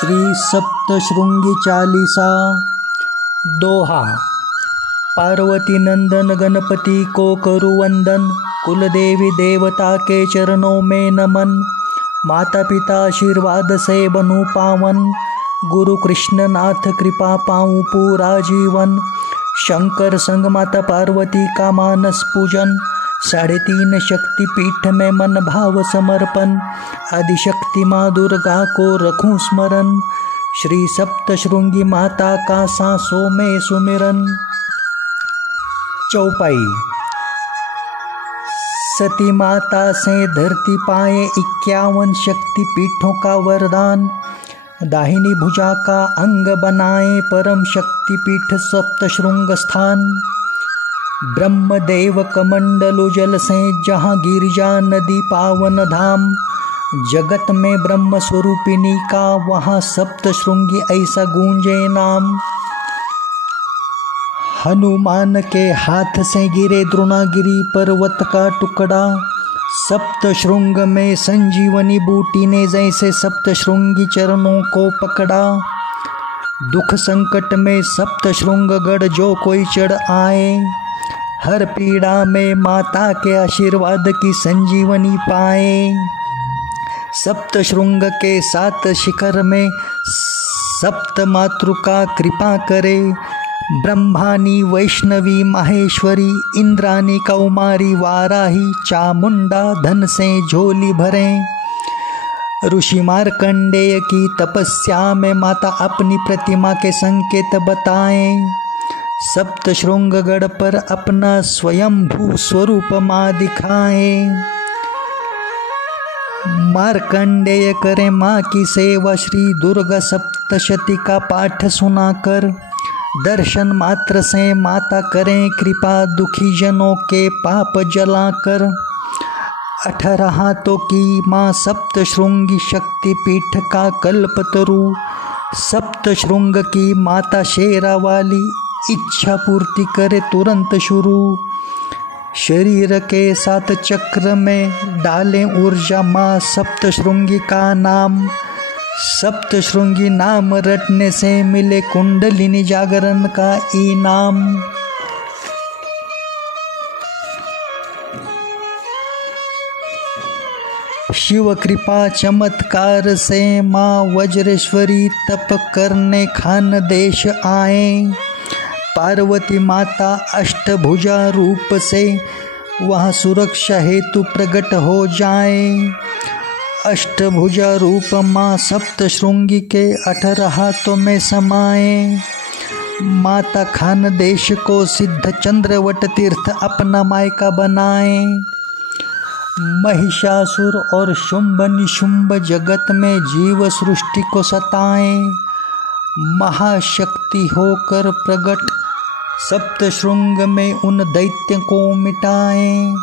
श्री सप्तशृंगी चालीसा। दोहा। पार्वती नंदन गणपति को करु वंदन, कुलदेवी देवता के चरणों में नमन। माता पिता आशीर्वाद से बनूं पावन, गुरु कृष्ण नाथ कृपा पाऊं पूरा जीवन। शंकर संग माता पार्वती का मानस पूजन, 3.5 शक्ति पीठ में मन भाव समर्पण। आदिशक्ति माँ दुर्गा को रखूं स्मरण, श्री सप्तशृंगी माता का सांसों में सुमिरन। चौपाई। सती माता से धरती पाए 51 शक्ति पीठों का वरदान। दाहिनी भुजा का अंग बनाए परम शक्ति पीठ सप्तशृंग स्थान। ब्रह्मदेव कमंडलु जल से जहाँ गिरिजा नदी पावन धाम। जगत में ब्रह्म स्वरूपिणी का वहाँ सप्तशृंगी ऐसा गूंजे नाम। हनुमान के हाथ से गिरे द्रोणागिरी पर्वत का टुकड़ा। सप्तशृंग में संजीवनी बूटी ने जैसे सप्तशृंगी चरणों को पकड़ा। दुख संकट में सप्तशृंग गढ़ जो कोई चढ़ आए, हर पीड़ा में माता के आशीर्वाद की संजीवनी पाए। सप्तशृंग के 7 शिखर में सप्त मातृका कृपा करे। ब्रह्मानी वैष्णवी माहेश्वरी, इंद्रानी कौमारी वाराही, चामुंडा धन से झोली भरें। ऋषि मार्कंडेय की तपस्या में माता अपनी प्रतिमा के संकेत बताएं। सप्तशृंगगढ़ पर अपना स्वयंभू स्वरूप माँ दिखाएं। मार्कंडेय करें माँ की सेवा, श्री दुर्गा सप्तशती का पाठ सुनाकर। दर्शन मात्र से माता करें कृपा, दुखी जनों के पाप जलाकर। 18 हाथों की माँ सप्तशृंगी शक्ति पीठ का कल्पतरु। सप्तशृंग की माता शेरा वाली, इच्छा पूर्ति करे तुरंत शुरू। शरीर के 7 चक्र में डालें ऊर्जा माँ सप्तशृंगी का नाम। सप्तशृंगी नाम रटने से मिले कुंडलिनी जागरण का इनाम। शिव कृपा चमत्कार से माँ वज्रेश्वरी तप करने खान देश आए। पार्वती माता अष्टभुजा रूप से वहाँ सुरक्षा हेतु प्रकट हो जाए। अष्टभुजा रूप माँ सप्तशृंगी के 18 हाथों में समाए। माता खान देश को सिद्ध चंद्रवट तीर्थ अपना मायका बनाए। महिषासुर और शुंभ निशुंभ जगत में जीव सृष्टि को सताएं। महाशक्ति होकर प्रकट सप्तशृंग में उन दैत्य को मिटाएं।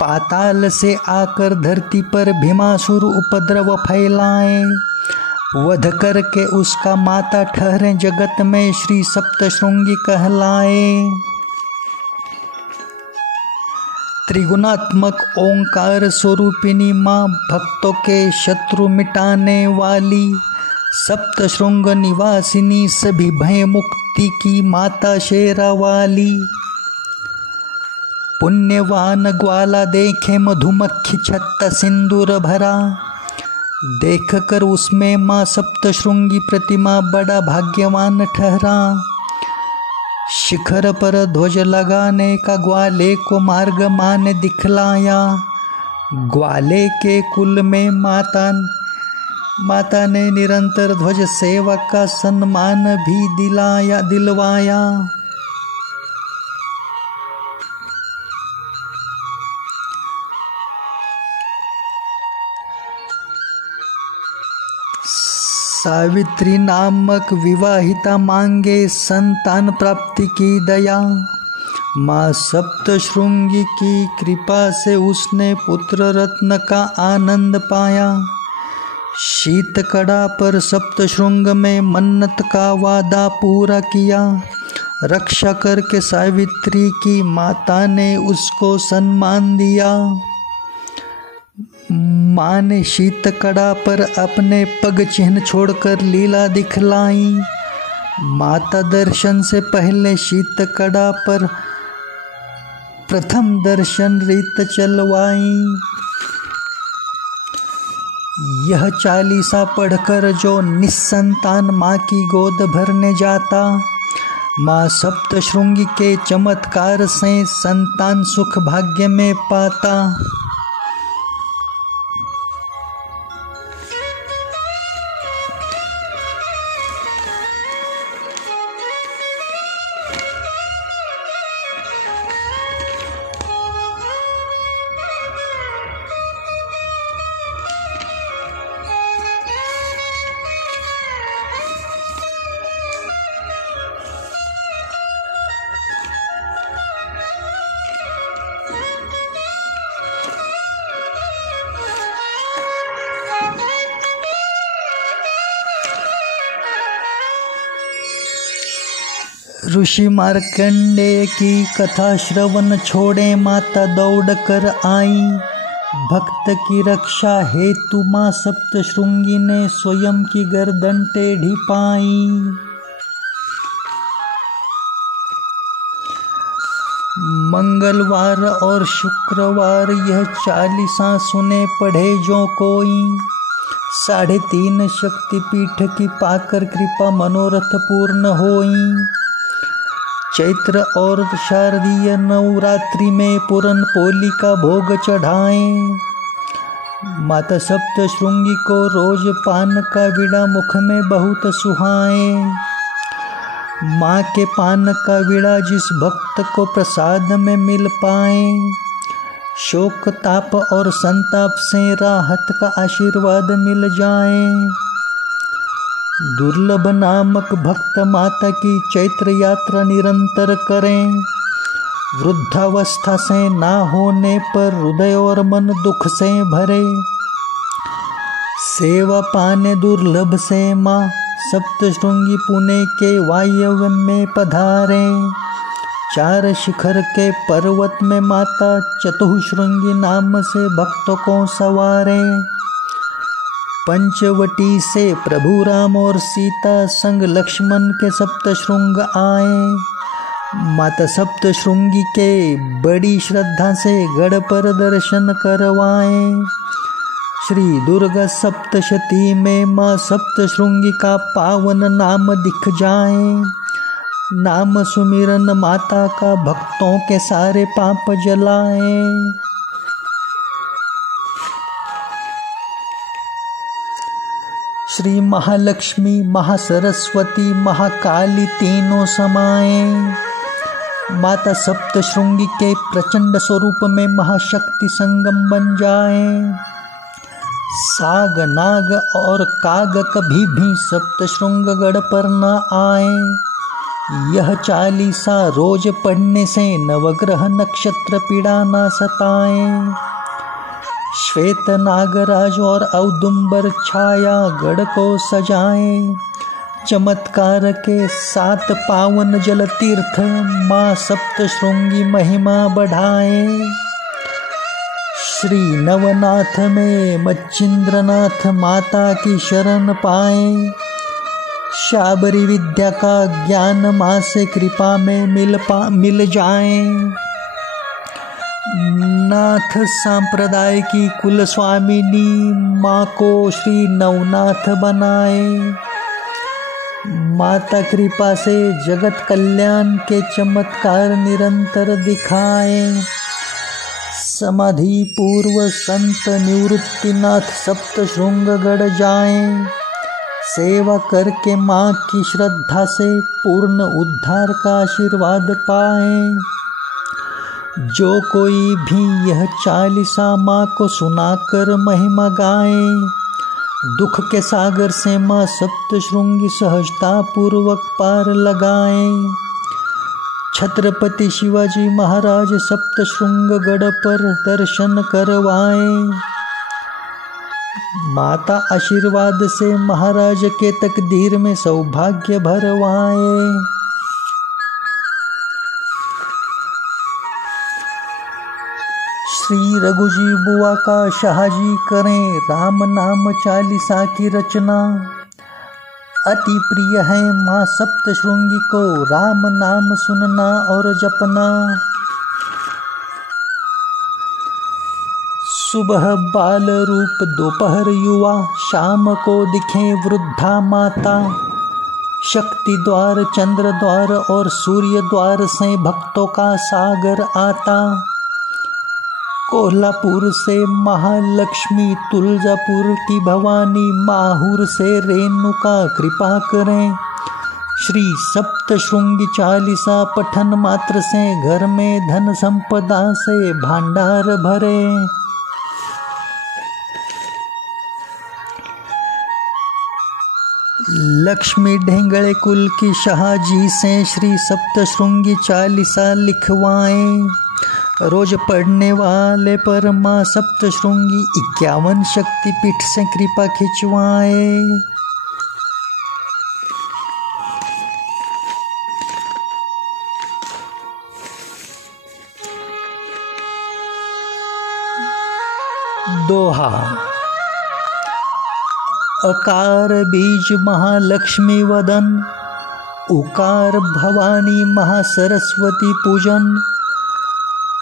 पाताल से आकर धरती पर भीमासुर उपद्रव फैलाएं। वध करके उसका माता ठहरे जगत में श्री सप्तशृंगी कहलाए। त्रिगुणात्मक ओंकार स्वरूपिणी माँ, भक्तों के शत्रु मिटाने वाली। सप्तशृंग निवासिनी, सभी भय मुक्ति की माता शेरा वाली। पुण्यवान ग्वाला देखे मधुमक्खी छत्ता सिंदूर भरा। देख कर उसमें माँ सप्तशृंगी प्रतिमा बड़ा भाग्यवान ठहरा। शिखर पर ध्वज लगाने का ग्वाले को मार्ग माँ ने दिखलाया। ग्वाले के कुल में माता ने निरंतर ध्वज सेवा का सम्मान भी दिलवाया। सावित्री नामक विवाहिता मांगे संतान प्राप्ति की दया। माँ सप्तशृंगी की कृपा से उसने पुत्र रत्न का आनंद पाया। शीत कड़ा पर सप्तशृंग में मन्नत का वादा पूरा किया। रक्षा करके सावित्री की माता ने उसको सम्मान दिया। माँ ने शीत कड़ा पर अपने पग चिन्ह छोड़कर लीला दिखलाई। माता दर्शन से पहले शीत कड़ा पर प्रथम दर्शन रीत चलवाई। यह चालीसा पढ़कर जो निस्संतान माँ की गोद भरने जाता, माँ सप्तशृंगी के चमत्कार से संतान सुख भाग्य में पाता। ऋषि मार्कंडेय की कथा श्रवण छोड़े माता दौड़ कर आई। भक्त की रक्षा हेतु माँ सप्तशृंगी ने स्वयं की गर्दन टेढ़ी पाई। मंगलवार और शुक्रवार यह चालीसा सुने पढ़े जो कोई, 3.5 शक्तिपीठ की पाकर कृपा मनोरथ पूर्ण होई। चैत्र और शारदीय नवरात्रि में पूरन पोली का भोग चढ़ाएं। माता सप्तशृंगी को रोज पान का बीड़ा मुख में बहुत सुहाएं। माँ के पान का बीड़ा जिस भक्त को प्रसाद में मिल पाए, शोक ताप और संताप से राहत का आशीर्वाद मिल जाए। दुर्लभ नामक भक्त माता की चैत्र यात्रा निरंतर करें। वृद्धावस्था से ना होने पर हृदय और मन दुख से भरे, सेवा पाने दुर्लभ से माँ सप्तशृंगी पुणे के वायव्य में पधारे। 4 शिखर के पर्वत में माता चतुःशृंगी नाम से भक्तों को सवारे। पंचवटी से प्रभु राम और सीता संग लक्ष्मण के सप्तशृंग आए। माता सप्तशृंगी के बड़ी श्रद्धा से गढ़ पर दर्शन करवाएं। श्री दुर्गा सप्तशती में माँ सप्तशृंगी का पावन नाम दिख जाए। नाम सुमिरन माता का भक्तों के सारे पाप जलाएं। श्री महालक्ष्मी, महासरस्वती, महाकाली तीनों समाएं। माता सप्तशृंगी के प्रचंड स्वरूप में महाशक्ति संगम बन जाएं। साग नाग और काग कभी भी सप्तशृंगगढ़ पर न आए। यह चालीसा रोज पढ़ने से नवग्रह नक्षत्र पीड़ा न सताएं। श्वेत नागराज और औदुंबर छाया गढ़ को सजाएं। चमत्कार के 7 पावन जल तीर्थ माँ सप्तशृंगी महिमा बढ़ाएं। श्री नवनाथ में मच्छिंद्रनाथ माता की शरण पाएं। शाबरी विद्या का ज्ञान माँ से कृपा में मिल जाएं। नाथ संप्रदाय की कुल स्वामिनी माँ को श्री नवनाथ बनाए। माता कृपा से जगत कल्याण के चमत्कार निरंतर दिखाएं। समाधि पूर्व संत निवृत्तिनाथ सप्तशृंगगढ़ जाएं। सेवा करके माँ की श्रद्धा से पूर्ण उद्धार का आशीर्वाद पाएं। जो कोई भी यह चालीसा माँ को सुनाकर महिमा गाएं, दुख के सागर से माँ सप्तशृंगी सहजता पूर्वक पार लगाएं। छत्रपति शिवाजी महाराज सप्तशृंगगढ़ पर दर्शन करवाएं। माता आशीर्वाद से महाराज के तकदीर में सौभाग्य भरवाएं। श्री रघुजी बुआ का शाहजी करें राम नाम चालीसा की रचना। अति प्रिय है माँ सप्तशृंगी को राम नाम सुनना और जपना। सुबह बाल रूप दोपहर युवा, शाम को दिखे वृद्धा माता। शक्ति द्वार चंद्र द्वार और सूर्य द्वार से भक्तों का सागर आता। कोल्हापुर से महालक्ष्मी, तुलजापुर की भवानी, माहूर से रेणुका कृपा करें। श्री सप्तशृंगी चालीसा पठन मात्र से घर में धन संपदा से भंडार भरे। लक्ष्मी ढेंगड़े कुल की शाहजी से श्री सप्तशृंगी चालीसा लिखवाएं। रोज पढ़ने वाले पर माँ सप्तशृंगी 51 शक्तिपीठ से कृपा खिंचवाएं। दोहा। अकार बीज महालक्ष्मी वदन, उकार भवानी महासरस्वती पूजन।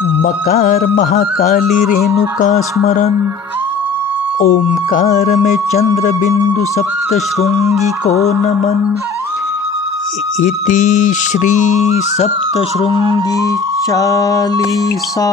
मकार महाकाली रेणुका स्मरण, ओमकार में चंद्र बिंदु सप्तशृंगी को नमन। इति श्री सप्तशृंगी चालीसा।